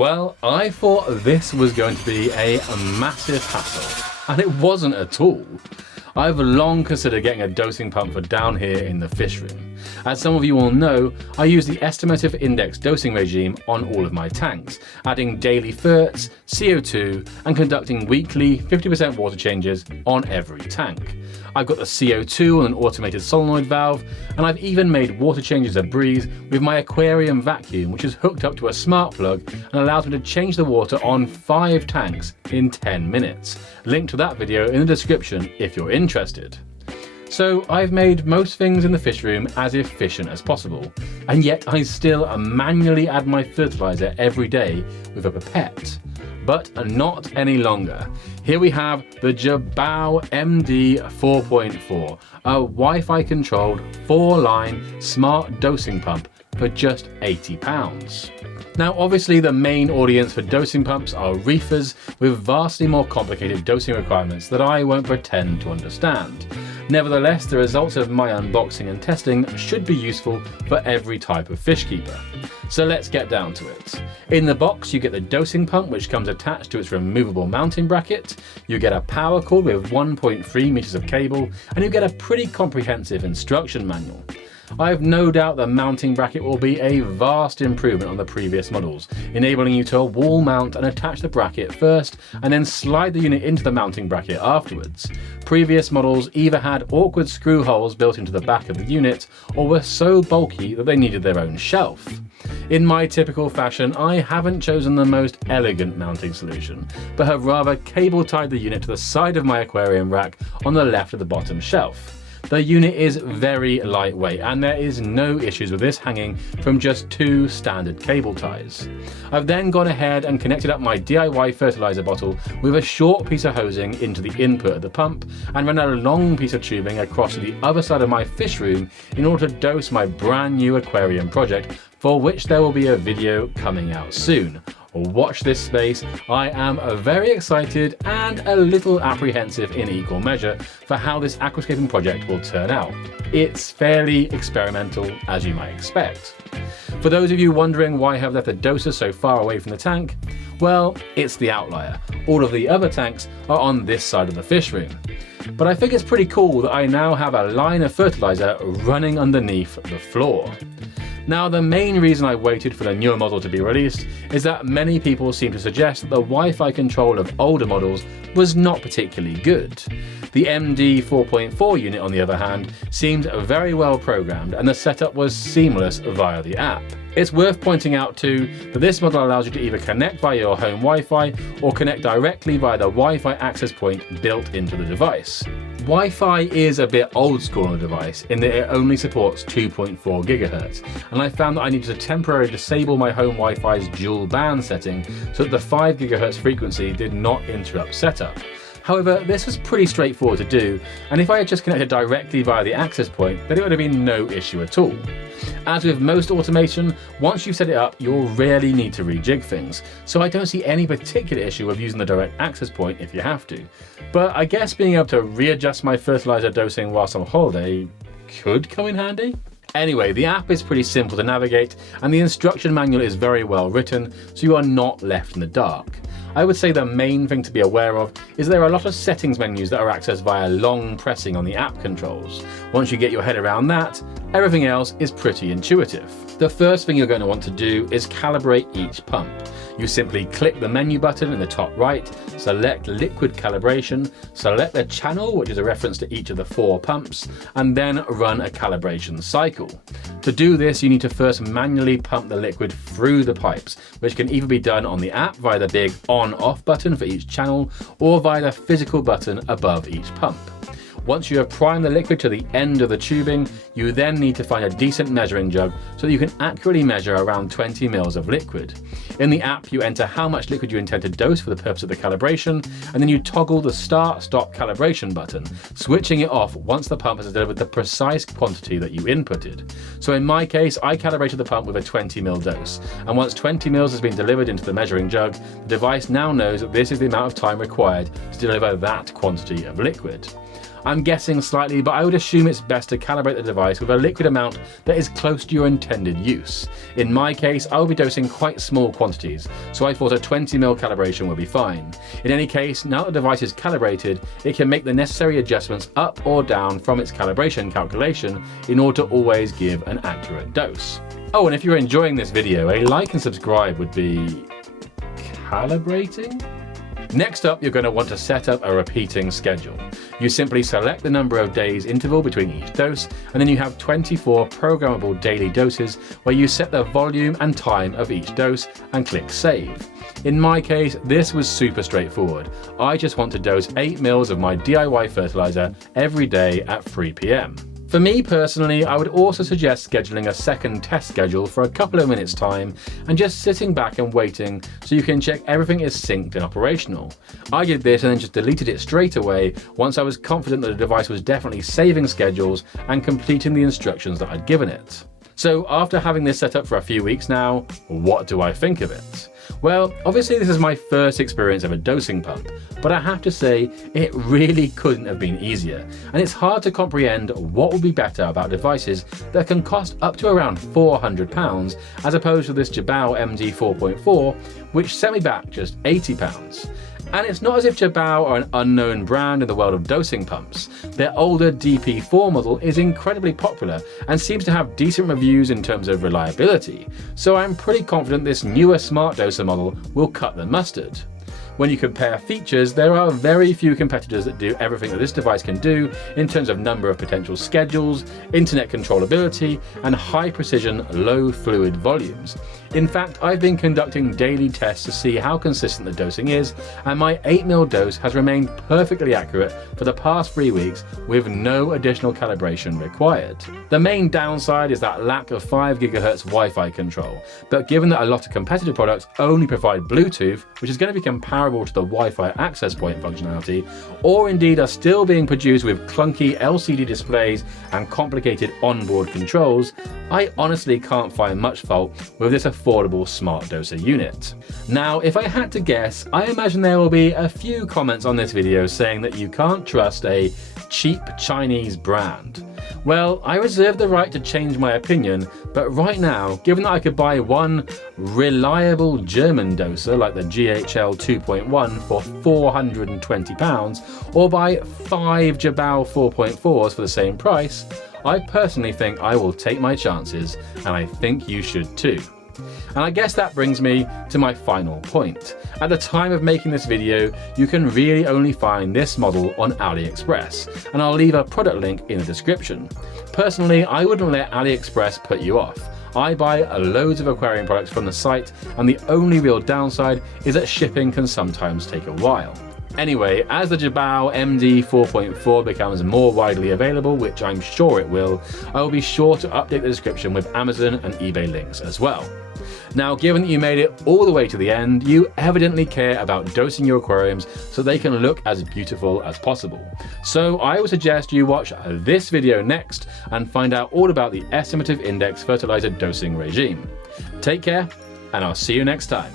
Well, I thought this was going to be a massive hassle, and it wasn't at all. I've long considered getting a dosing pump for down here in the fish room. As some of you will know, I use the estimative index dosing regime on all of my tanks, adding daily ferts, CO2, and conducting weekly 50% water changes on every tank. I've got the CO2 on an automated solenoid valve, and I've even made water changes a breeze with my Aquarium vacuum, which is hooked up to a smart plug and allows me to change the water on 5 tanks in 10 minutes. Link to that video in the description if you're interested. So I've made most things in the fish room as efficient as possible, and yet I still manually add my fertiliser every day with a pipette. But not any longer. Here we have the Jebao MD-4.4, a Wi-Fi controlled 4-line smart dosing pump for just £80. Now obviously the main audience for dosing pumps are reefers with vastly more complicated dosing requirements that I won't pretend to understand. Nevertheless, the results of my unboxing and testing should be useful for every type of fish keeper. So let's get down to it. In the box you get the dosing pump, which comes attached to its removable mounting bracket. You get a power cord with 1.3 meters of cable, and you get a pretty comprehensive instruction manual. I have no doubt the mounting bracket will be a vast improvement on the previous models, enabling you to wall mount and attach the bracket first and then slide the unit into the mounting bracket afterwards. Previous models either had awkward screw holes built into the back of the unit or were so bulky that they needed their own shelf. In my typical fashion, I haven't chosen the most elegant mounting solution, but have rather cable tied the unit to the side of my aquarium rack on the left of the bottom shelf. The unit is very lightweight and there is no issues with this hanging from just 2 standard cable ties. I've then gone ahead and connected up my DIY fertiliser bottle with a short piece of hosing into the input of the pump and run a long piece of tubing across to the other side of my fish room in order to dose my brand new aquarium project, for which there will be a video coming out soon. Watch this space. I am very excited and a little apprehensive in equal measure for how this aquascaping project will turn out. It's fairly experimental, as you might expect. For those of you wondering why I have left the doser so far away from the tank, well, it's the outlier. All of the other tanks are on this side of the fish room. But I think it's pretty cool that I now have a line of fertiliser running underneath the floor. Now, the main reason I waited for the newer model to be released is that many people seem to suggest that the Wi-Fi control of older models was not particularly good. The MD-4.4 unit, on the other hand, seemed very well programmed and the setup was seamless via the app. It's worth pointing out too that this model allows you to either connect via your home Wi-Fi or connect directly via the Wi-Fi access point built into the device. Wi-Fi is a bit old school on the device in that it only supports 2.4 GHz, and I found that I needed to temporarily disable my home Wi-Fi's dual band setting so that the 5 GHz frequency did not interrupt setup. However, this was pretty straightforward to do, and if I had just connected directly via the access point, then it would have been no issue at all. As with most automation, once you've set it up, you'll rarely need to rejig things, so I don't see any particular issue with using the direct access point if you have to. But I guess being able to readjust my fertiliser dosing whilst on holiday could come in handy. Anyway, the app is pretty simple to navigate and the instruction manual is very well written, so you are not left in the dark. I would say the main thing to be aware of is there are a lot of settings menus that are accessed via long pressing on the app controls. Once you get your head around that, everything else is pretty intuitive. The first thing you're going to want to do is calibrate each pump. You simply click the menu button in the top right, select liquid calibration, select the channel, which is a reference to each of the 4 pumps, and then run a calibration cycle. To do this, you need to first manually pump the liquid through the pipes, which can either be done on the app via the big on-off button for each channel or via the physical button above each pump. Once you have primed the liquid to the end of the tubing, you then need to find a decent measuring jug so that you can accurately measure around 20 ml of liquid. In the app, you enter how much liquid you intend to dose for the purpose of the calibration, and then you toggle the start-stop calibration button, switching it off once the pump has delivered the precise quantity that you inputted. So in my case, I calibrated the pump with a 20 ml dose, and once 20 ml has been delivered into the measuring jug, the device now knows that this is the amount of time required to deliver that quantity of liquid. I'm guessing slightly, but I would assume it's best to calibrate the device with a liquid amount that is close to your intended use. In my case, I will be dosing quite small quantities, so I thought a 20 ml calibration would be fine. In any case, now the device is calibrated, it can make the necessary adjustments up or down from its calibration calculation in order to always give an accurate dose. Oh, and if you're enjoying this video, a like and subscribe would be calibrating? Next up, you're going to want to set up a repeating schedule. You simply select the number of days interval between each dose, and then you have 24 programmable daily doses where you set the volume and time of each dose and click save. In my case, this was super straightforward. I just want to dose 8 ml of my DIY fertilizer every day at 3 p.m. For me personally, I would also suggest scheduling a second test schedule for a couple of minutes time and just sitting back and waiting so you can check everything is synced and operational. I did this and then just deleted it straight away once I was confident that the device was definitely saving schedules and completing the instructions that I'd given it. So after having this set up for a few weeks now, what do I think of it? Well, obviously this is my first experience of a dosing pump, but I have to say it really couldn't have been easier, and it's hard to comprehend what would be better about devices that can cost up to around £400 as opposed to this Jebao MD-4.4, which set me back just £80. And it's not as if Jebao are an unknown brand in the world of dosing pumps. Their older DP4 model is incredibly popular and seems to have decent reviews in terms of reliability, so I'm pretty confident this newer smart doser model will cut the mustard. When you compare features, there are very few competitors that do everything that this device can do in terms of number of potential schedules, internet controllability, and high precision, low fluid volumes. In fact, I've been conducting daily tests to see how consistent the dosing is, and my 8 ml dose has remained perfectly accurate for the past 3 weeks with no additional calibration required. The main downside is that lack of 5 GHz Wi-Fi control, but given that a lot of competitive products only provide Bluetooth, which is going to be comparable to the Wi-Fi access point functionality, or indeed are still being produced with clunky LCD displays and complicated onboard controls, I honestly can't find much fault with this affordable smart doser unit. Now, if I had to guess, I imagine there will be a few comments on this video saying that you can't trust a cheap Chinese brand. Well, I reserve the right to change my opinion, but right now, given that I could buy one reliable German doser like the GHL 2.1 for £420, or buy 5 Jebao 4.4s for the same price, I personally think I will take my chances, and I think you should too. And I guess that brings me to my final point. At the time of making this video, you can really only find this model on AliExpress, and I'll leave a product link in the description. Personally, I wouldn't let AliExpress put you off. I buy loads of aquarium products from the site, and the only real downside is that shipping can sometimes take a while. Anyway, as the Jebao MD-4.4 becomes more widely available, which I'm sure it will, I will be sure to update the description with Amazon and eBay links as well. Now, given that you made it all the way to the end, you evidently care about dosing your aquariums so they can look as beautiful as possible. So I would suggest you watch this video next and find out all about the estimative index fertilizer dosing regime. Take care, and I'll see you next time.